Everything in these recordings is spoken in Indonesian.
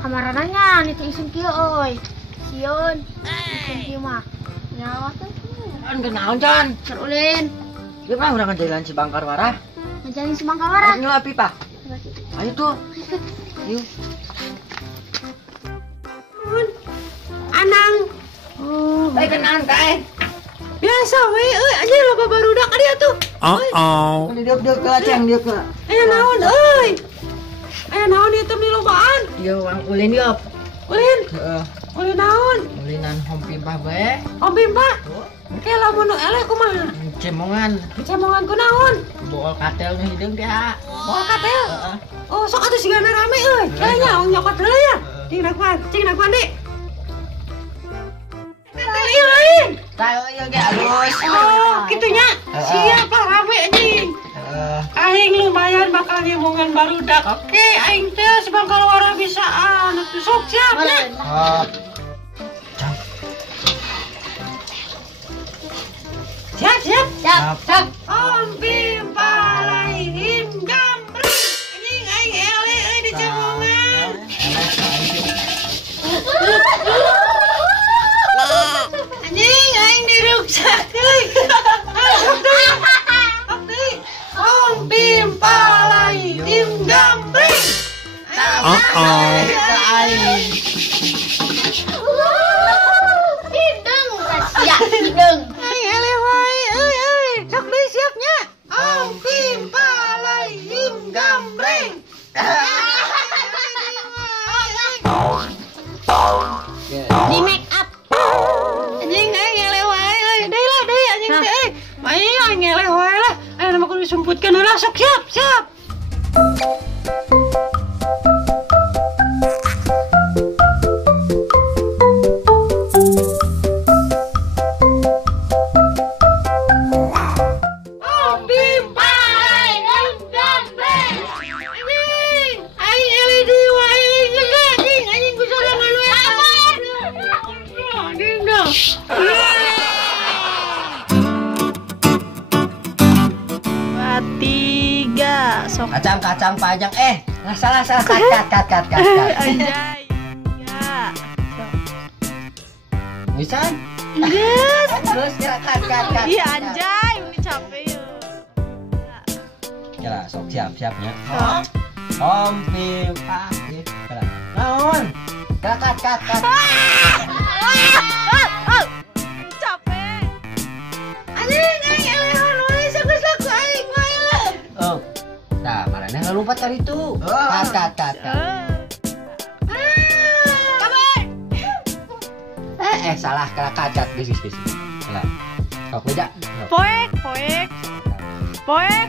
Kamarananya nih isun kieu euy. Sieun. Isun kieu mah. Nyawa teh. Kan kenaon Jan? Serulin. Dia mah urang jalan si Bangkar Warah. Ngejalin si Bangkar Warah. Ayo api Pak. Ayo tuh. Ayo. Anang. Kenaon kae. Biasa we euy, anjir loba barudak dia tuh. Dia ke aceng dia ke. Aya naon euy? Aya naon ieu teh lobaan? Dia orang ulin yop. Ulin. Heeh. Ulin naon? Ulinan hom pimpah bae. Om Bimpa. Oke lamun nu eleh kumaha? Cemongan. Cemongan ku naon? Bool katel nu hideung teh. Bawa katel. Heeh. Oh, sok atuh sigana rame euy. Kayaknya nyokot heula ya. Cing nakuan Dik. Katel ieu lain. Tahu ieu ge alus. Oh, kitunya. Siap lah rame anjing. Aing lumayan bakal nyemongan barudak. Oke, aing teh sebangkal warah bisaan. Sok siap ya. Siap. Om Bimpa lain gambreng. Anjing aing ele euy di cemongan. Anjing aing diruksak euy. Om Bimpa lain gambreng. Hidung rahasia hidung. Aing ele wae euy. Sok deui siapnya. Om Bimpa lain gambreng. Di make up. Anjing aing ele wae euy. Deui anjing teh euy. Main aing ele wae lah. Aya nama kudu disumputkeun heula sok siap. Om Bimpa lain gambreng. Anjing aing ele deui wae euy. Anjing ku sorangan we. Anjing dong. Tiga sok Kacang panjang salah kat. anjay ya Bisa? yes Terus kat. iya anjay ini capek Ya, sok siapnya. sok Om Bimpa. Naon? Kat. capek anjing elehan wae geus laku aing wae lah Oh. Nah, marane ngalumpat tadi tuh. Kat. kabar Salah kat geus. Salah. Sok beda. poek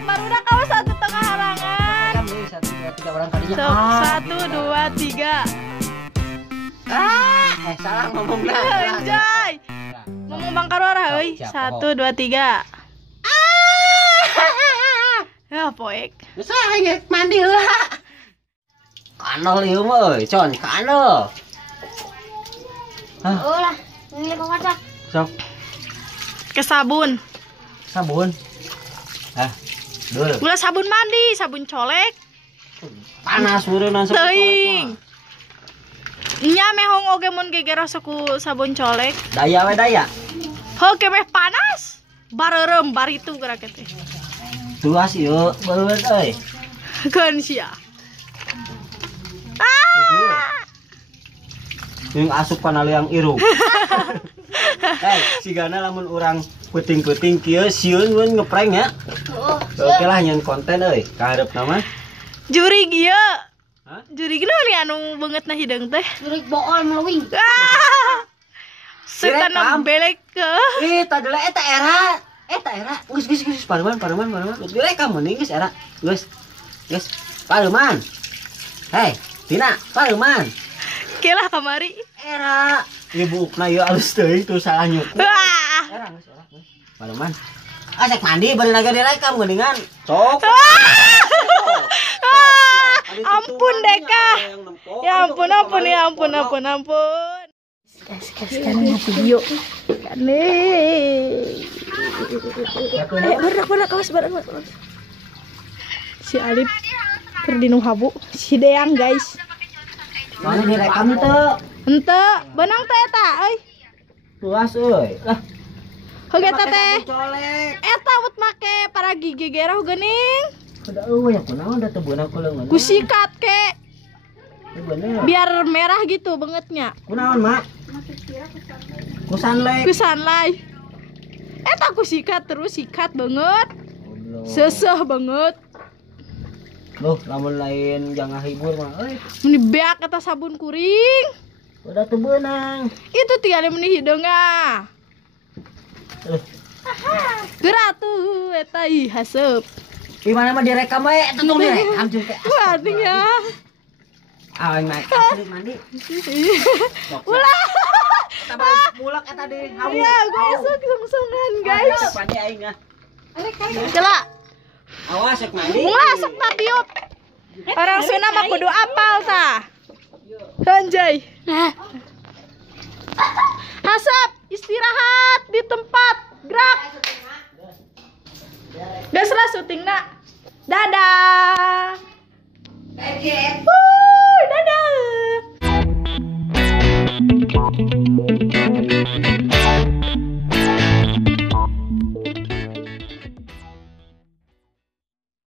barudak kawas satu tengah harangan Kamu 1 2 3 orang kalinya. sok 1 2 3 Salah ngomongnya. anjay ngomong Bangkar Warah euy Siap, 1 2 3 ya poek Geus aing mandi heula. Kanol ieu mah euy, con kanol. ulah ini kok kaca Sok ke sabun sabun. Dul. ulah sabun mandi sabun colek Panas meureun teuing nya mehong oge mun gegero suku sabun colek Daya we daya. heuh meh panas bareureum baritu gerak teh Tuas ieu beureun euy. keun sia Yang asup panaliang irung. Sigana lamun urang puting-puting kieu sieun mun ngeprank ya. Oke lah nyen konten euy, kaharepna mah. jurig ieu Hah? jurig naon anu beungeutna hideung teh Jurig bool melewing. setan Direkam. belek ke Tadela eta era. Geus pareman. Geus direkam mending geus era. Geus. Pareman. Hei, Tina, pareman. kelah kamari Era. Ibukna ieu alus teuing tuh salah nyuku. Era geus. Pareman. Asek mandi bari lagi direkam geuningan. Sok. Ampun Deka. Ya ampun. Sekarang video. Barak kawas. Si Alif keur dinu habu, si Deang guys. Soalnya direkam tuh. Ente, benang teh eta euy. Tuas euy. Lah, Hoge eta teh. colek. Eta buat make para gigi gerah geuning. Udah euy aku naon da teu beunang kuleungan. Ku sikat ke Bener. biar merah gitu bangetnya. Kunaon, Mak? Ku sunlight. Ku sunlight. Eta ku sikat terus sikat banget. Seseh banget. Loh, lamun lain jangan hibur mah euy. Meni beak eta sabun kuring. Udah teu beunang. Itu tinggal meni hideungna. Gerak tuh eta ih haseup. Di mana mah direkam we, tutung direkam jeung teh. Wah, tinggal. Aing mah asli mandi. Ulah. Eta balik mulak eta di hawu. Ya, guys, sung-sungan, guys. Pandi aing ah. Cela. Awas cek mandi. Masuk na tiup. Orang Sunda mah kudu apal tah. Anjay. Hasap, istirahat di tempat. Gerak. Gas lah syutingna. Dadah. Dadah.